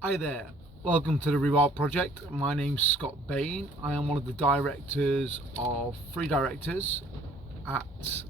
Hi there, welcome to the Rewild project. My name's Scott Bain. I am one of the directors of three directors at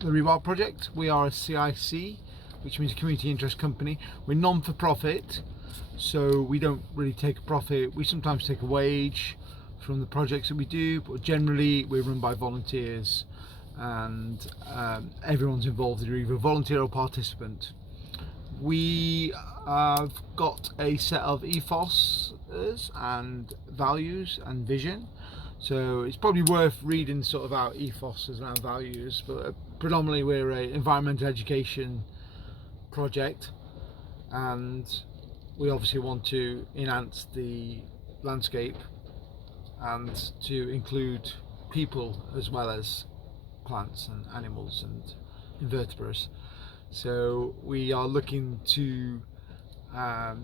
the Rewild project. We are a CIC, which means a community interest company. We're non-for-profit, so we don't really take a profit. We sometimes take a wage from the projects that we do, but generally we're run by volunteers, and everyone's involved. They're either volunteer or participant. We have got a set of ethos and values and vision, so it's probably worth reading sort of our ethos and our values, but predominantly we're an environmental education project, and we obviously want to enhance the landscape and to include people as well as plants and animals and invertebrates. So we are looking to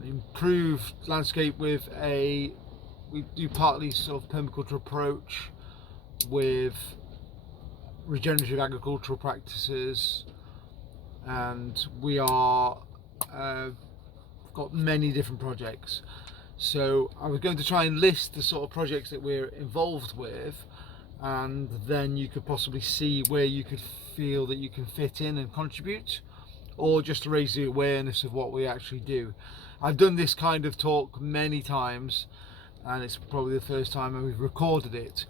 improve landscape with we do partly sort of permaculture approach with regenerative agricultural practices, and we are got many different projects. So I was going to try and list the sort of projects that we're involved with, and then you could possibly see where you could feel that you can fit in and contribute, or just to raise the awareness of what we actually do. I've done this kind of talk many times, and it's probably the first time we've recorded it.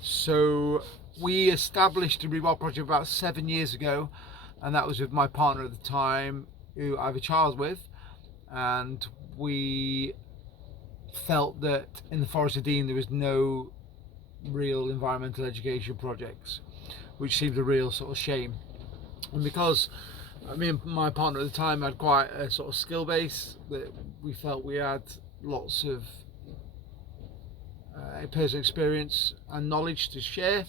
So we established the Rewild project about 7 years ago, and that was with my partner at the time, who I have a child with, and we felt that in the Forest of Dean there was no real environmental education projects, which seemed a real sort of shame. And because me and my partner at the time had quite a sort of skill base, that we felt we had lots of personal experience and knowledge to share,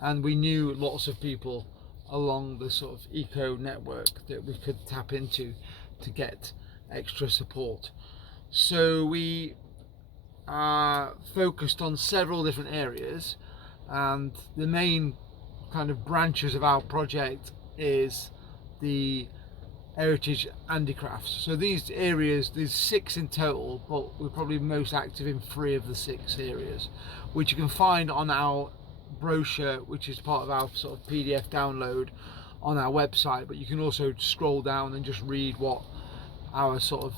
and we knew lots of people along the sort of eco network that we could tap into to get extra support. So we focused on several different areas, and the main kind of branches of our project is the heritage handicrafts. So these areas, there's 6 in total, but we're probably most active in 3 of the 6 areas, which you can find on our brochure, which is part of our sort of PDF download on our website. But you can also scroll down and just read what our sort of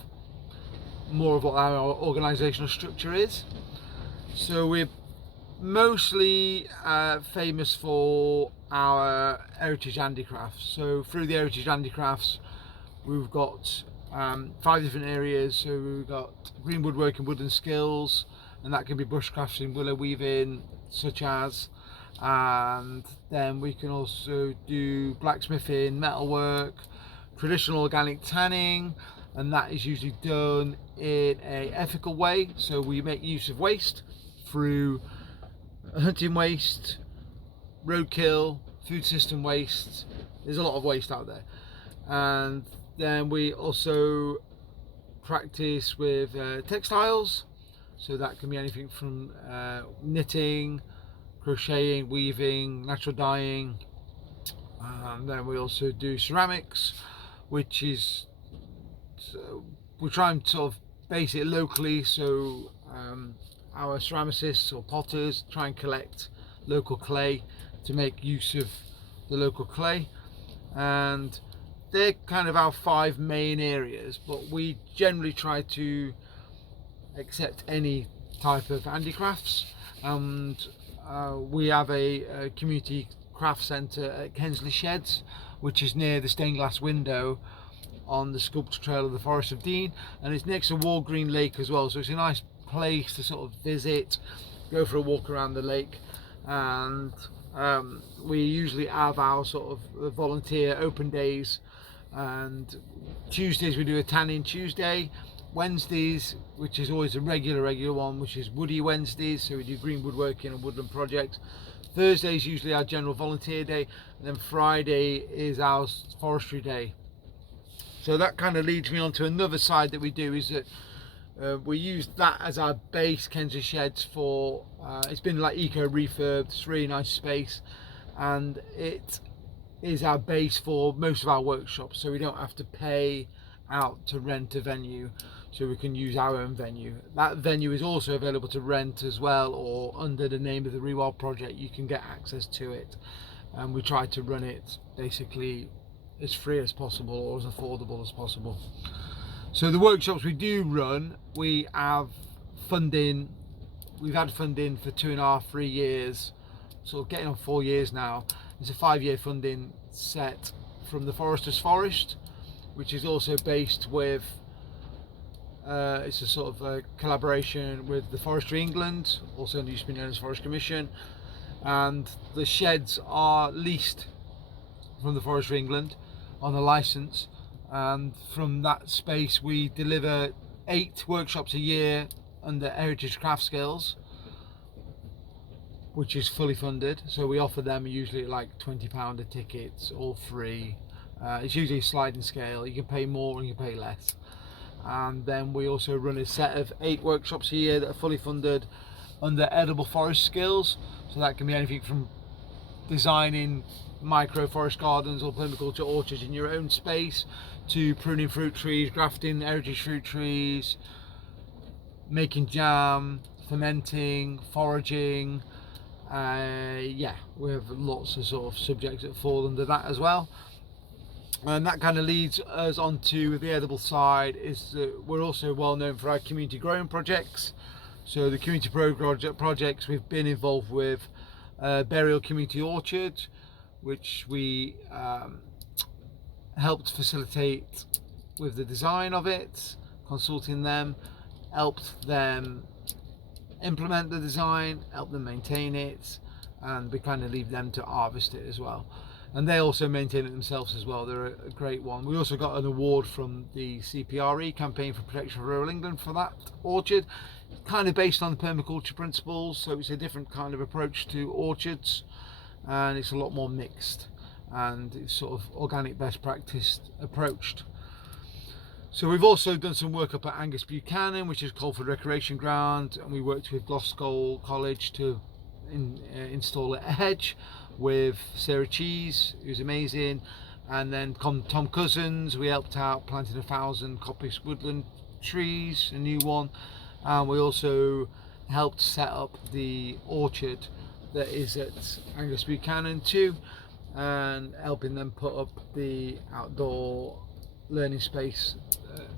more of what our organizational structure is. So we're mostly famous for our heritage handicrafts. So through the heritage handicrafts, we've got 5 different areas. So we've got green woodworking, wooden skills, and that can be bushcrafting, willow weaving, such as. And then we can also do blacksmithing, metalwork, traditional organic tanning, and that is usually done in a ethical way. So we make use of waste through hunting waste, roadkill, food system waste. There's a lot of waste out there. And then we also practice with textiles, so that can be anything from knitting, crocheting, weaving, natural dyeing. And then we also do ceramics, which is we try and sort of base it locally. So our ceramicists or potters try and collect local clay to make use of the local clay, and they're kind of our 5 main areas. But we generally try to accept any type of handicrafts, and we have a community craft centre at Kensley Sheds, which is near the stained glass window on the sculpture trail of the Forest of Dean, and it's next to Walgreen Lake as well. So it's a nice place to sort of visit, go for a walk around the lake. And we usually have our sort of volunteer open days, and Tuesdays we do a tanning Tuesday, Wednesdays, which is always a regular one, which is Woody Wednesdays, so we do green woodworking and woodland projects. Thursdays usually our general volunteer day, and then Friday is our forestry day. So that kind of leads me on to another side that we do, is that we use that as our base, Kensley Sheds, for it's been like eco refurbed. It's a really nice space, and it is our base for most of our workshops, so we don't have to pay out to rent a venue, so we can use our own venue. That venue is also available to rent as well, or under the name of the Rewild project you can get access to it, and we try to run it basically as free as possible or as affordable as possible. So the workshops we do run, we have funding. We've had funding for 2.5, 3 years, sort of getting on 4 years now. It's a 5-year funding set from the Foresters Forest, which is also based with, it's a sort of a collaboration with the Forestry England, also used to be known as Forest Commission, and the sheds are leased from the Forestry England on a licence, and from that space we deliver 8 workshops a year under Heritage Craft Skills, which is fully funded. So we offer them usually like £20 a ticket, all free. It's usually a sliding scale, you can pay more and you can pay less. And then we also run a set of 8 workshops a year that are fully funded under edible forest skills. So that can be anything from designing micro forest gardens or permaculture orchards in your own space, to pruning fruit trees, grafting heritage fruit trees, making jam, fermenting, foraging. Yeah, we have lots of sort of subjects that fall under that as well. And that kind of leads us on to the edible side. Is that we're also well known for our community growing projects. So the community projects we've been involved with, Burial Community Orchard, which we helped facilitate with the design of it, consulting them, helped them implement the design, help them maintain it, and we kind of leave them to harvest it as well. And they also maintain it themselves as well. They're a great one. We also got an award from the CPRE, Campaign for Protection of Rural England, for that orchard, kind of based on the permaculture principles. So it's a different kind of approach to orchards, and it's a lot more mixed, and it's sort of organic best practice approached. So we've also done some work up at Angus Buchanan, which is Colford Recreation Ground, and we worked with Glasgow College to install a hedge with Sarah Cheese, who's amazing, and then Tom Cousins, we helped out planting 1,000 coppice woodland trees, a new one, and we also helped set up the orchard that is at Angus Buchanan too, and helping them put up the outdoor learning space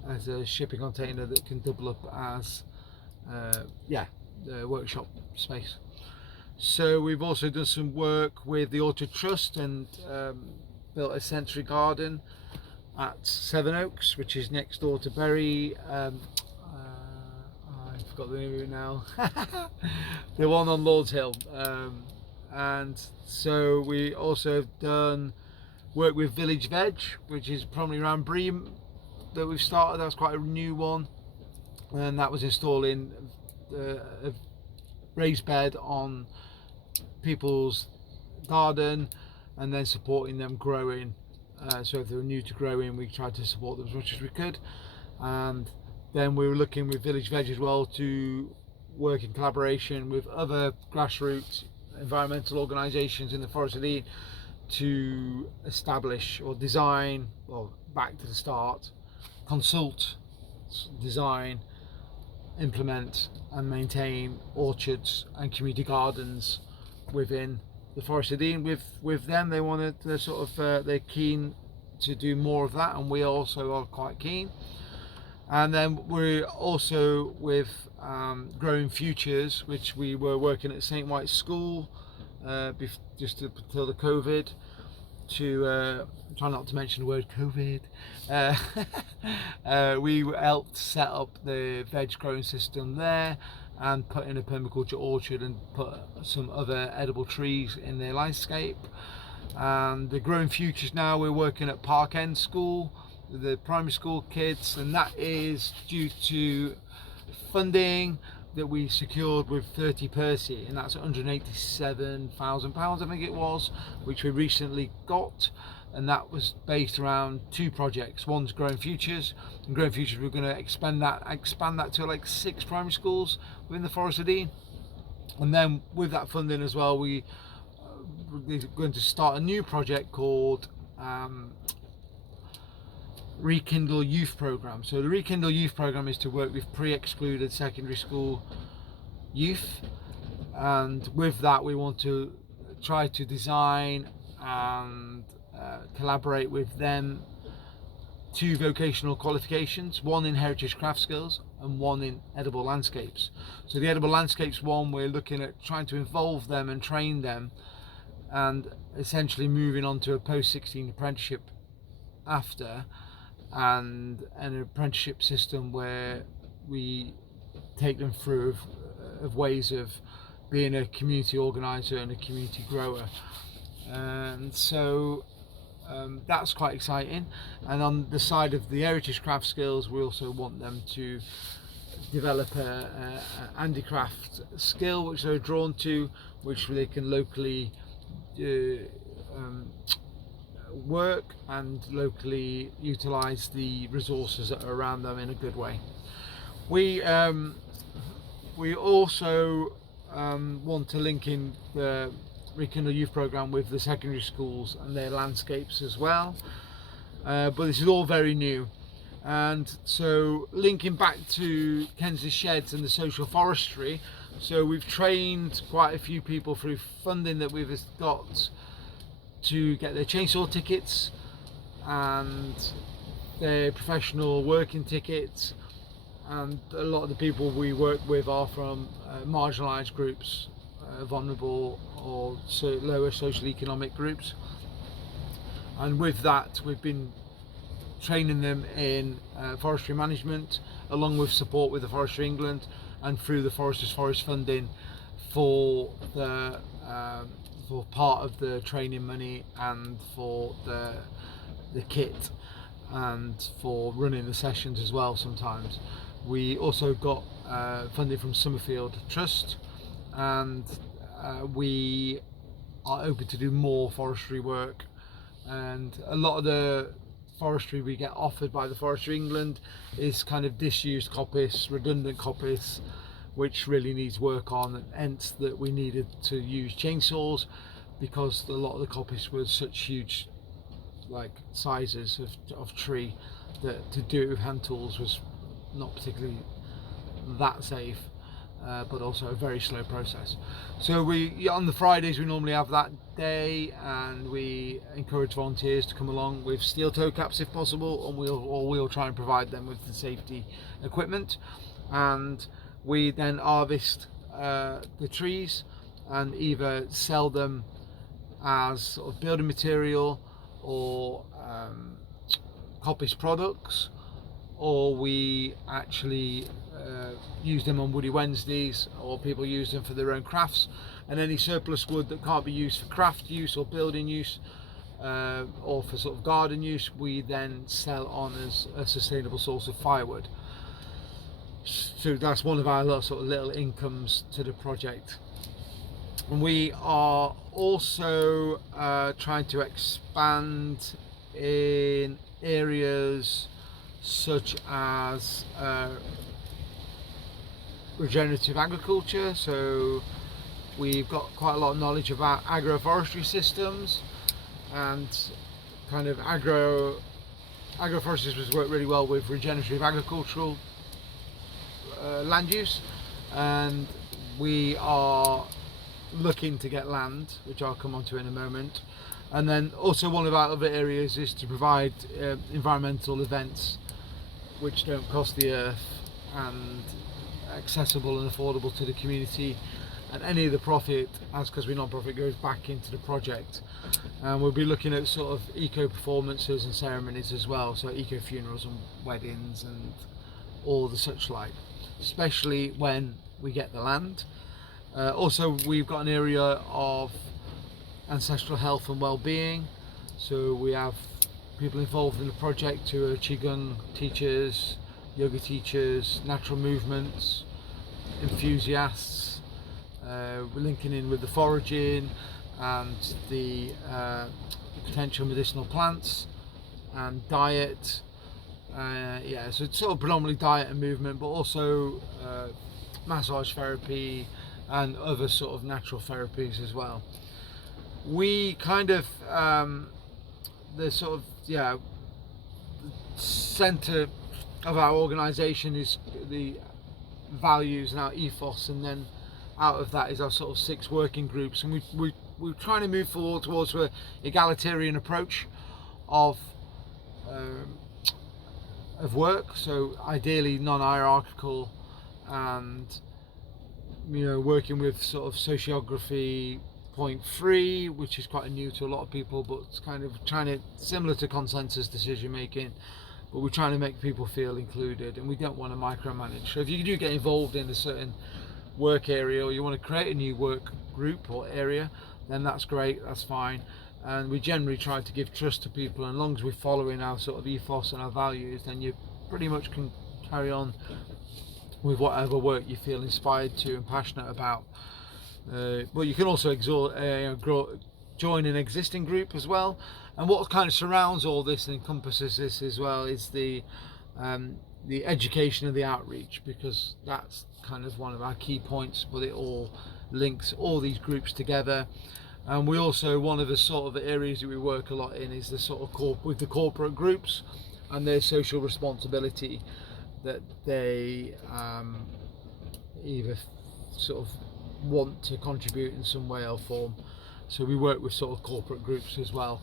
as a shipping container that can double up as the workshop space. So we've also done some work with the Orchard Trust and built a sensory garden at Sevenoaks, which is next door to Bury. I forgot the name of it now. The one on Lord's Hill. And so we also have done work with Village Veg, which is probably around Bream, that we've started. That's quite a new one, and that was installing a raised bed on people's garden and then supporting them growing. So if they were new to growing, we tried to support them as much as we could. And then we were looking with Village Veg as well to work in collaboration with other grassroots environmental organisations in the Forest of Dean to establish or design, or back to the start, consult, design, implement and maintain orchards and community gardens within the Forest of Dean. With them, they wanted to sort of they're keen to do more of that, and we also are quite keen. And then we're also with Growing Futures, which we were working at St. White's School just until the COVID, to try not to mention the word COVID. We helped set up the veg growing system there and put in a permaculture orchard and put some other edible trees in their landscape. And the Growing Futures now, we're working at Park End School with the primary school kids, and that is due to funding that we secured with 30 Percy, and that's £187,000 I think it was, which we recently got, and that was based around 2 projects. One's Growing Futures, and Growing Futures we're going to expand that to like 6 primary schools within the Forest of Dean. And then with that funding as well, we're going to start a new project called Rekindle Youth Programme. So the Rekindle Youth Programme is to work with pre-excluded secondary school youth, and with that we want to try to design and collaborate with them 2 vocational qualifications, one in heritage craft skills and one in edible landscapes. So the edible landscapes one, we're looking at trying to involve them and train them, and essentially moving on to a post-16 apprenticeship after, and an apprenticeship system where we take them through of ways of being a community organizer and a community grower. And so that's quite exciting. And on the side of the heritage craft skills, we also want them to develop a handicraft skill which they're drawn to, which they can locally work and locally utilize the resources that are around them in a good way. We also want to link in the Rekindle Youth Programme with the secondary schools and their landscapes as well, but this is all very new. And so linking back to Kensley Sheds and the social forestry, so we've trained quite a few people through funding that we've got to get their chainsaw tickets and their professional working tickets, and a lot of the people we work with are from marginalised groups, vulnerable or lower social economic groups, and with that we've been training them in forestry management, along with support with the Forestry England and through the Foresters Forest funding for the for part of the training money and for the kit and for running the sessions as well. Sometimes we also got funding from Summerfield Trust, and we are open to do more forestry work, and a lot of the forestry we get offered by the Forestry England is kind of disused coppice, redundant coppice, which really needs work on, and hence that we needed to use chainsaws, because a lot of the coppice was such huge like sizes of tree that to do it with hand tools was not particularly that safe, but also a very slow process. So we, on the Fridays, we normally have that day, and we encourage volunteers to come along with steel toe caps if possible, and we'll try and provide them with the safety equipment. And we then harvest the trees and either sell them as sort of building material or coppice products, or we actually use them on Woody Wednesdays, or people use them for their own crafts. And any surplus wood that can't be used for craft use or building use, or for sort of garden use, we then sell on as a sustainable source of firewood. So that's one of our sort of little incomes to the project. And we are also trying to expand in areas such as regenerative agriculture. So we've got quite a lot of knowledge about agroforestry systems, and kind of agroforestry work really well with regenerative agricultural land use, and we are looking to get land, which I'll come on to in a moment. And then also one of our other areas is to provide environmental events which don't cost the earth and accessible and affordable to the community, and any of the profit, as because we're non-profit, goes back into the project. And we'll be looking at sort of eco performances and ceremonies as well, so eco funerals and weddings and all the such like, especially when we get the land. Also, we've got an area of ancestral health and well-being, so we have people involved in the project who are qigong teachers, yoga teachers, natural movements enthusiasts. We're linking in with the foraging and the potential medicinal plants and diet. Yeah, so it's sort of predominantly diet and movement, but also massage therapy and other sort of natural therapies as well. We kind of the centre of our organisation is the values and our ethos, and then out of that is our sort of 6 working groups, and we're trying to move forward towards an egalitarian approach of work, so ideally non-hierarchical, and working with sort of sociography 0.3, which is quite new to a lot of people, but it's kind of similar to consensus decision making, but we're trying to make people feel included, and we don't want to micromanage. So if you do get involved in a certain work area, or you want to create a new work group or area, then that's great, that's fine. And we generally try to give trust to people, and as long as we're following our sort of ethos and our values, then you pretty much can carry on with whatever work you feel inspired to and passionate about. But you can also join an existing group as well. And what kind of surrounds all this and encompasses this as well is the education and the outreach, because that's kind of one of our key points, but it all links all these groups together. And we also, one of the sort of areas that we work a lot in is the sort of with the corporate groups and their social responsibility, that they either sort of want to contribute in some way or form. So we work with sort of corporate groups as well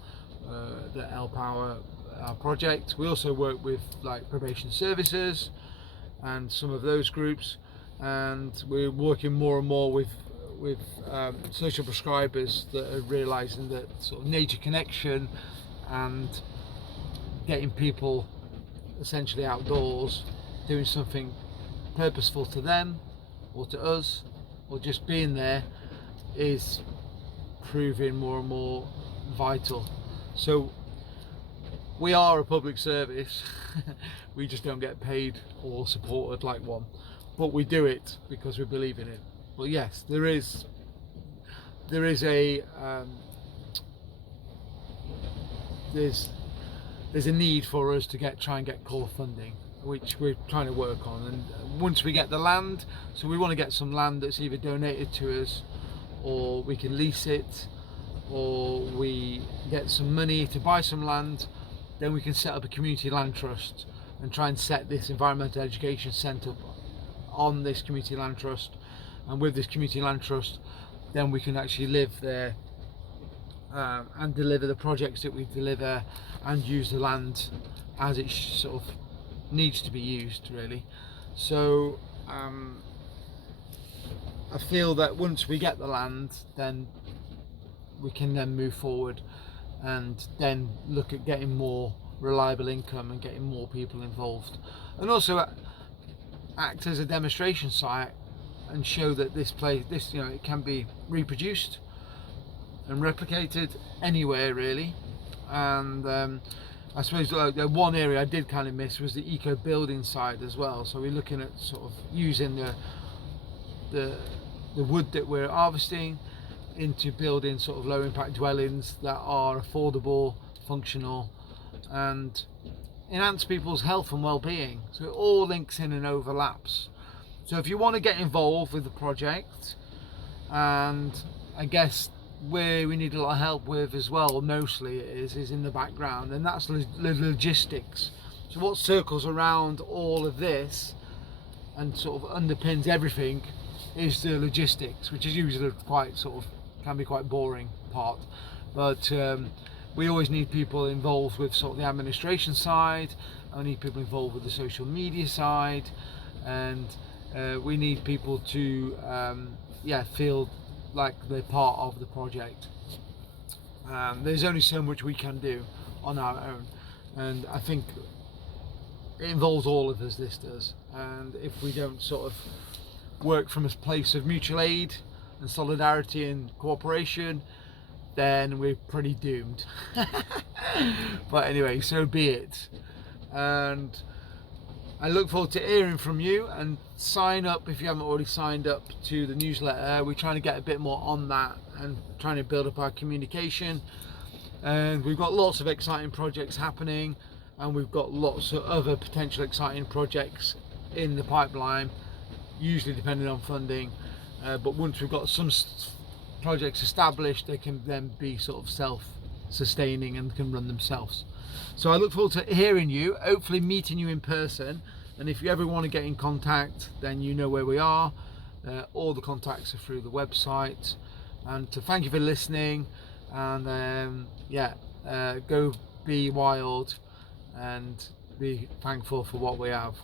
that help our project. We also work with like probation services and some of those groups, and we're working more and more with social prescribers that are realising that sort of nature connection and getting people essentially outdoors, doing something purposeful to them or to us, or just being there, is proving more and more vital. So we are a public service. We just don't get paid or supported like one, but we do it because we believe in it. But yes, there is a there's a need for us to try and get core funding, which we're trying to work on. And once we get the land, so we want to get some land that's either donated to us, or we can lease it, or we get some money to buy some land, then we can set up a community land trust and try and set this environmental education centre on this community land trust. And with this community land trust, then we can actually live there and deliver the projects that we deliver, and use the land as it sort of needs to be used, really. So I feel that once we get the land, then we can then move forward and then look at getting more reliable income and getting more people involved, and also act as a demonstration site and show that this it can be reproduced and replicated anywhere, really. And I suppose one area I did kind of miss was the eco building side as well. So we're looking at sort of using the wood that we're harvesting into building sort of low impact dwellings that are affordable, functional, and enhance people's health and well-being. So it all links in and overlaps. So if you want to get involved with the project, and I guess where we need a lot of help with as well, mostly is in the background, and that's the logistics. So what circles around all of this and sort of underpins everything is the logistics, which is usually can be quite boring part, but we always need people involved with sort of the administration side, and we need people involved with the social media side, and we need people to feel like they're part of the project. There's only so much we can do on our own, and I think it involves all of us, this does. And if we don't sort of work from a place of mutual aid and solidarity and cooperation, then we're pretty doomed. But anyway, so be it. And I look forward to hearing from you, and sign up if you haven't already signed up to the newsletter. We're trying to get a bit more on that and trying to build up our communication. And we've got lots of exciting projects happening, and we've got lots of other potential exciting projects in the pipeline, usually depending on funding. But once we've got some projects established, they can then be sort of self-sustaining and can run themselves. So I look forward to hearing you, hopefully meeting you in person. And if you ever want to get in contact, then you know where we are. All the contacts are through the website. And to thank you for listening, and go be wild and be thankful for what we have.